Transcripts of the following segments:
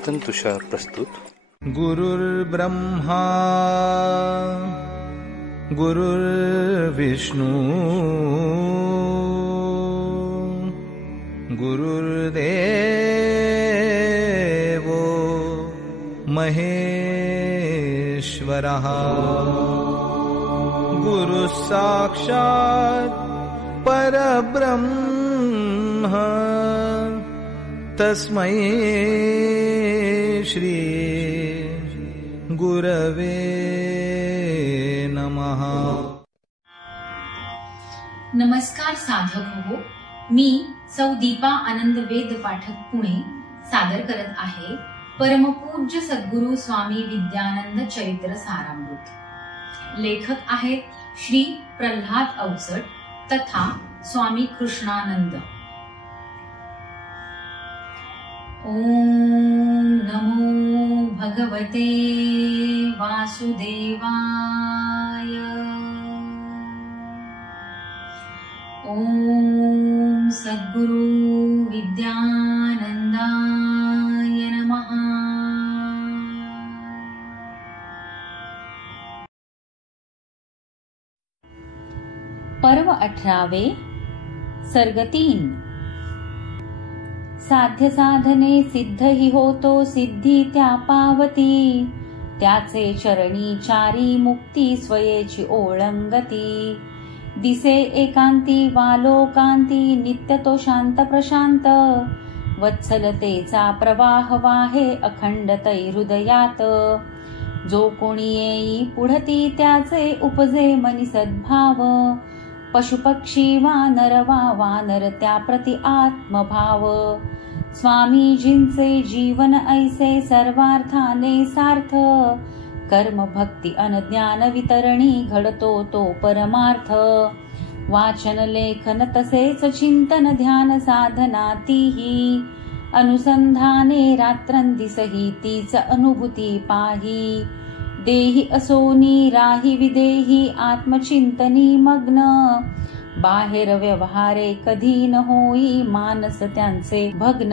चिंतन तुषार प्रस्तुत. गुरुर्ब्रह्मा गुरुर्विष्णू गुरुर्देवो महेश्वरः गुरुः साक्षात् परब्रह्म तस्मै श्री गुरवे नमः. नमस्कार साधक हो, मी सौ दीपा आनंद वेद पाठक पुणे सादर करत आहे परमपूज्य सद्गुरु स्वामी विद्यानंद चरित्र सारामृत. लेखक आहेत श्री प्रल्हाद अवचट तथा स्वामी कृष्णानंद. ओम नमो भगवते वासुदेवाय. ओम सद्गुरु विद्यानंदाय नमः. पर्व 18. सर्ग 3. साध्य साधने सिद्ध ही होतो सिद्धी त्या पावती, त्याचे चरणी चारी मुक्ती स्वयेची ओळंगती. दिसे एकांती वालोकांती नित्य तो शांत प्रशांत, वत्सलतेचा प्रवाह वाहे अखंडतै हृदयात. जो कोणी येई पुढती त्याचे उपजे मनी सद्भाव, पशुपक्षी वानर वा वानर त्याप्रती आत्मभाव. स्वामीजींचे जीवन ऐसे सर्वार्थाने सार्थ, कर्म भक्ती अनज्ञान वितरणी घडतो तो परमार्थ. वाचन लेखन तसेच चिंतन ध्यान साधना तीही, अनुसंधाने रात्रंदिसही तीच अनुभूती पाही. देही असोनी राही विदेही आत्मचिंतनी मग्न, बाहेर व्यवहारे कधी न होई मानस त्यांचे भग्न.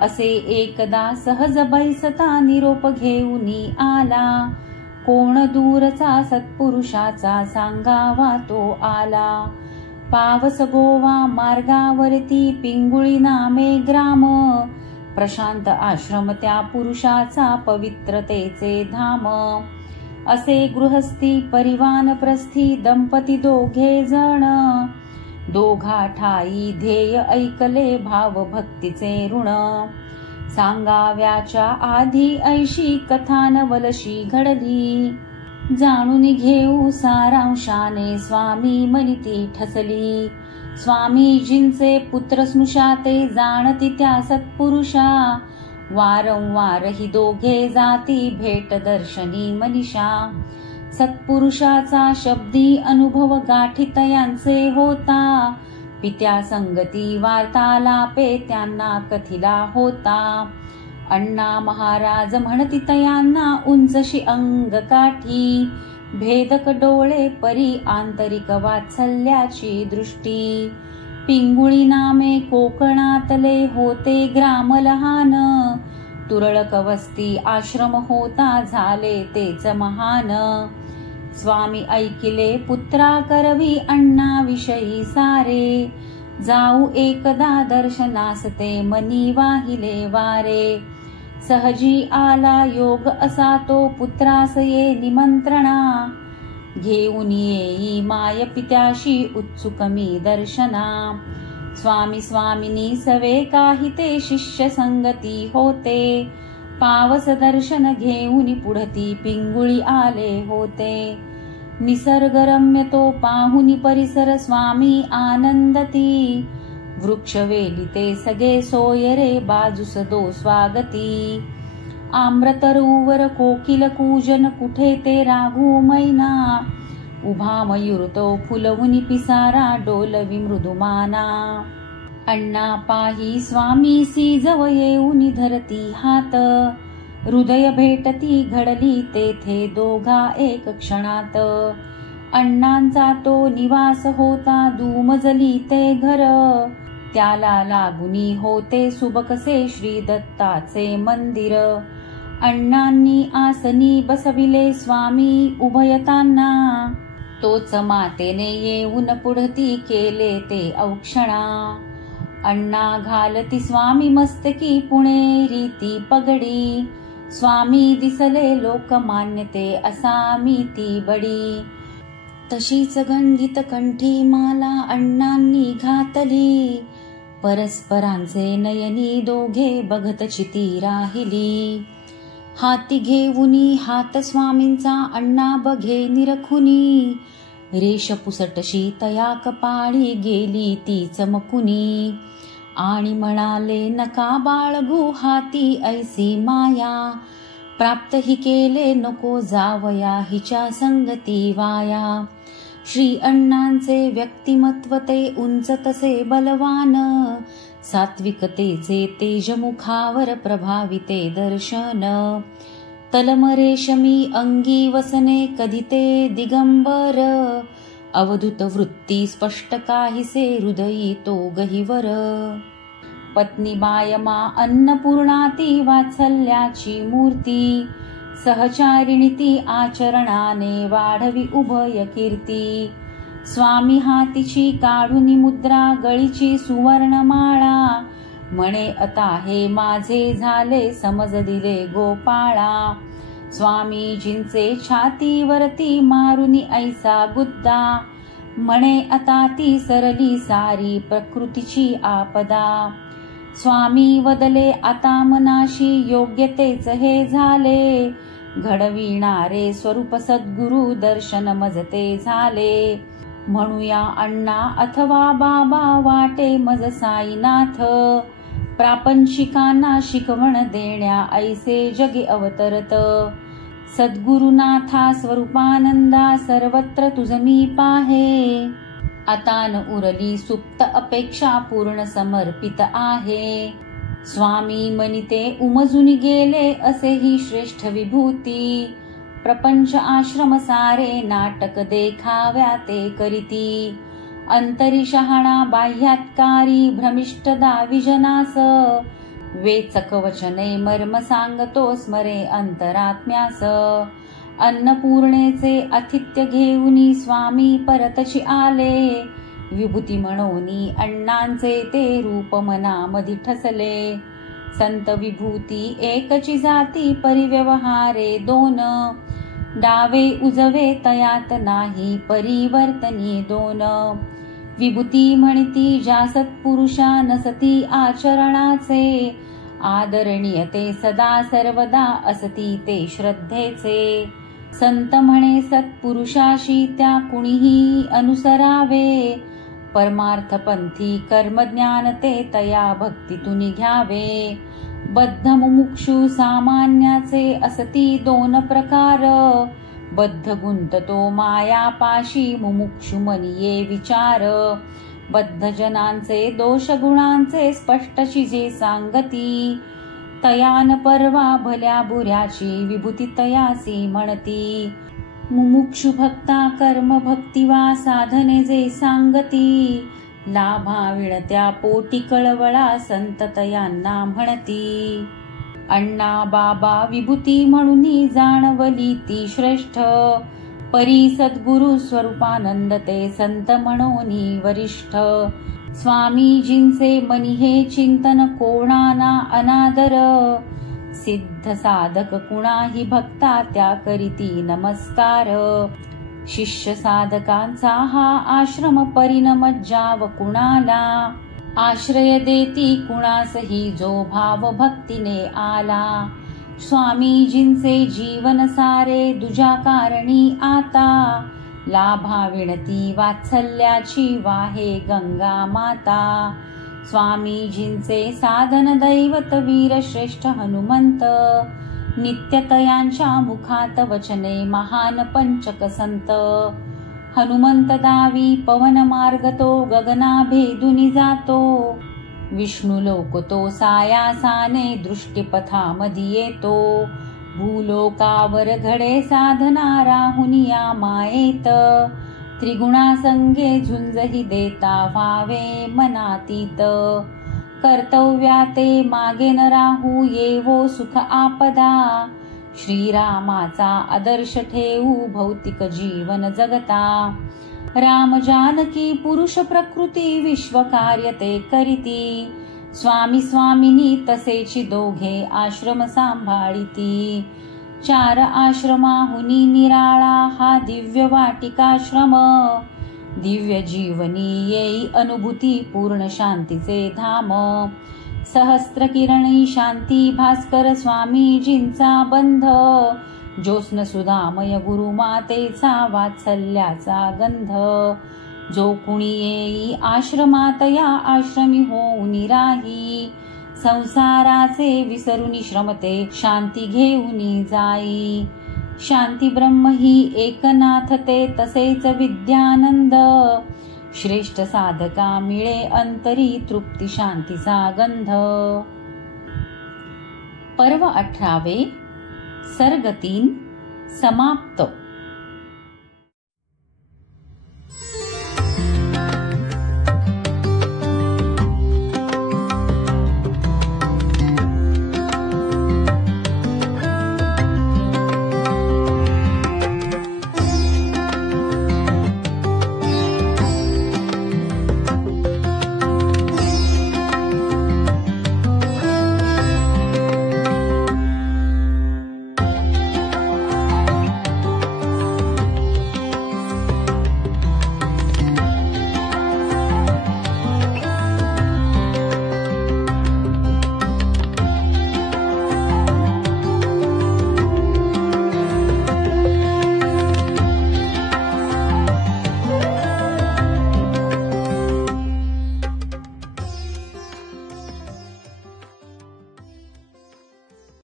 असे एकदा सहज बैसता निरोप घेऊनी आला, कोण दूरचा सत्पुरुषाचा सांगावा तो आला. पावस गोवा मार्गावरती पिंगुळी नामे ग्राम, प्रशांत आश्रम त्या पुरुषाचा पवित्रतेचे धाम. असे गृहस्थी परिवान प्रस्थी दंपती दोघे जण, दोघा ठाई ध्येय ऐकले भाव भक्तीचे ऋण. सांगाव्याच्या आधी ऐशी कथा नवलशी घडली, जाणून घेऊ सारांशाने स्वामी मनिती ठसली. स्वामीजींचे पुत्र स्नुषाते जाणती त्या सत्पुरुषा, वारंवार ही दोघे जाती भेट दर्शनी मनीषा. सत्पुरुषाचा शब्दी अनुभव गाठीतयांचे होता, पित्या संगती वार्तालापे त्यांना कथिला होता. अण्णा महाराज म्हणती तयांना उंचशी अंग काठी, भेदक डोळे परी आंतरिक वात्सल्याची दृष्टी. पिंगुळी नामे कोकणातले होते ग्राम लहान, तुरळक वस्ती आश्रम होता झाले तेच महान. स्वामी ऐकिले पुत्रा करवी अण्णा विषयी सारे, जाऊ एकदा दर्शनास ते मनी वाहिले वारे. सहजी आला योग असा तो पुत्रास ये निमंत्रणा, घेऊन येई माय पित्याशी उत्सुक मी दर्शना. स्वामी स्वामिनी सवे काही ते शिष्य संगती होते, पावस दर्शन घेऊन पुढती पिंगुळी आले होते. निसर्गरम्य तो पाहुनी परिसर स्वामी आनंदती, वृक्ष वेली ते सगळे सोयरे बाजूस दो स्वागती. आम्रतरुवर कोकिल कूजन कुठे ते राघू मैना, उभा मयूर तो फुलवुनी पिसारा डोलवी मृदुमाना. अण्णा पाही स्वामीसी जव येऊनी धरती हात, हृदय भेटती घडली तेथे दोघा एक क्षणात. अण्णांचा तो निवास होता दुमजली ते घर, त्याला लागुनी होते सुबकसे श्री दत्ताचे मंदिर. अण्णांनी आसनी बसविले स्वामी उभयतांना, तोच मातेने येऊन पुढती केले ते औक्षणा. अण्णा घालती स्वामी मस्तकी पुणे रीती पगडी, स्वामी दिसले लोकमान्य ते असामी ती बडी. तशीच गंधित कंठी माला अण्णांनी घातली, परस्परांचे नयनी दोघे बघत चिती राहिली. हाती घेऊनी हात स्वामींचा अण्णा बघे निरखुनी, रेष पुसटशी तया कपाळी गेली ती चमकुनी. आणि म्हणाले नका बाळगू हाती ऐसी माया, प्राप्त ही केले नको जावया हिच्या संगती वाया. श्री अण्णांचे व्यक्तिमत्व ते उंच तसे बलवान, सात्विकतेचे तेजमुखावर प्रभाविते दर्शन. तलम रेशमी अंगी वसने कधी ते दिगंबर, अवधूत वृत्ती स्पष्ट काहीसे हृदयी तो गहिवर. पत्नी बायमा अन्नपूर्णा ती वात्सल्याची मूर्ती, सहचारिणी ती आचरणाने वाढवी उभय कीर्ती. स्वामी हातीची काढुनी मुद्रा गळीची सुवर्णमाळा, म्हणे आता हे माझे झाले समज दिले गोपाळा. स्वामीजींचे छातीवरती मारुनी ऐसा गुद्दा, म्हणे आता ती सरली सारी प्रकृतीची आपदा. स्वामी वदले आता मनाशी योग्य तेच हे झाले, घडविणारे स्वरूप सद्गुरु दर्शन मजते झाले. म्हणूया अण्णा अथवा बाबा वाटे मज साईनाथ, प्रापंचिकांना शिकवण देण्या ऐसे जगे अवतरत. सद्गुरुनाथा स्वरूपानंदा सर्वत्र तुझ मी पाहे, आता न उरली सुप्त अपेक्षा पूर्ण समर्पित आहे. स्वामी मनिते उमजून गेले असे ही श्रेष्ठ विभूती, प्रपंच आश्रम सारे नाटक देखाव्या ते करीती. अंतरी शहाणा बाह्यात्कारी भ्रमिष्ट दाविजनास, वेचक वचने मर्म सांगतो स्मरे अंतरात्म्यास. अन्नपूर्णेचे आतिथ्य घेऊनी स्वामी परतची आले, विभूती म्हणोनी अण्णांचे ते रूप मनामधी ठसले. संत विभूती एकची जाती परिव्यवहारे दोन, डावे उजवे तयात नाही परिवर्तनी दोन. विभूती म्हणती ज्या सत्पुरुषा नसती आचरणाचे, आदरणीय ते सदा सर्वदा असती ते श्रद्धेचे. संत म्हणे सत्पुरुषाशी त्या कुणीही अनुसरावे, परमार्थपंथी कर्मज्ञान ते तया भक्तीतून घ्यावे. बद्ध मुमुक्षु सामान्याचे असती दोन प्रकार, बद्ध गुंततो मायापाशी मुमुक्षु मनिये विचार. बद्ध जनांचे दोष गुणांचे स्पष्टशी जे सांगती, तयान परवा भल्या बुऱ्याची विभूती तयासी म्हणती. मुमुक्षु भक्ता कर्म भक्तिवा साधने जे सांगती, लाभाविण त्या पोटी कळवळा संत तयांना म्हणती. अण्णा बाबा विभूती म्हणून जाणवली ती श्रेष्ठ, परी सद्गुरु स्वरूपानंद ते संत म्हणून वरिष्ठ. स्वामीजींचे मनी हे चिंतन कोणाना अनादर, सिद्ध साधक कुणाही भक्ता त्या करीती नमस्कार. शिष्य साधकांचा हा आश्रम परिणमज्जाव कुणाला, आश्रय देती कुणासही जो भाव भक्तीने आला. स्वामीजींचे जीवन सारे दुजा कारणी आता, लाभाविणती वात्सल्याची वाहे गंगा माता. स्वामीजींचे साधन दैवत वीर श्रेष्ठ हनुमंत, नित्यतयांच्या मुखात वचने महान पंचक संत. हनुमंत दावी पवन मार्ग तो गगना भेदुनी जातो, विष्णू लोक तो सायासाने दृष्टीपथामधी येतो. भूलोकावर घडे साधना राहुनिया मायेत, त्रिगुणासंगे झुंजही देता व्हावे मनातीत. कर्तव्या ते मागे न राहू येवो सुख आपदा. श्रीरामाचा आदर्श ठेवू भौतिक जीवन जगता. राम जानकी पुरुष प्रकृती विश्वकार्य ते करीती. स्वामी स्वामिनी तसेची दोघे आश्रम सांभाळिती. 4 आश्रमाहुनी निराळा हा दिव्य वाटिकाश्रम. दिव्य जीवनी येई अनुभूती पूर्ण शांतीचे धाम. सहस्त्र किरणी शांती भास्कर स्वामीजींचा बंध. ज्योत्स्न सुधामय गुरुमातेचा वात्सल्याचा गंध. जो कुणी येई आश्रमात या आश्रमी होऊन राही. संसाराचे विसरुनी श्रमते शांती घेऊन जाई. शांती ब्रह्म ही एकनाथ ते तसेच विद्यानंद. श्रेष्ठ साधका मिळे अंतरी तृप्ती शांतीचा गंध. पर्व 18 सर्ग 3 समाप्त.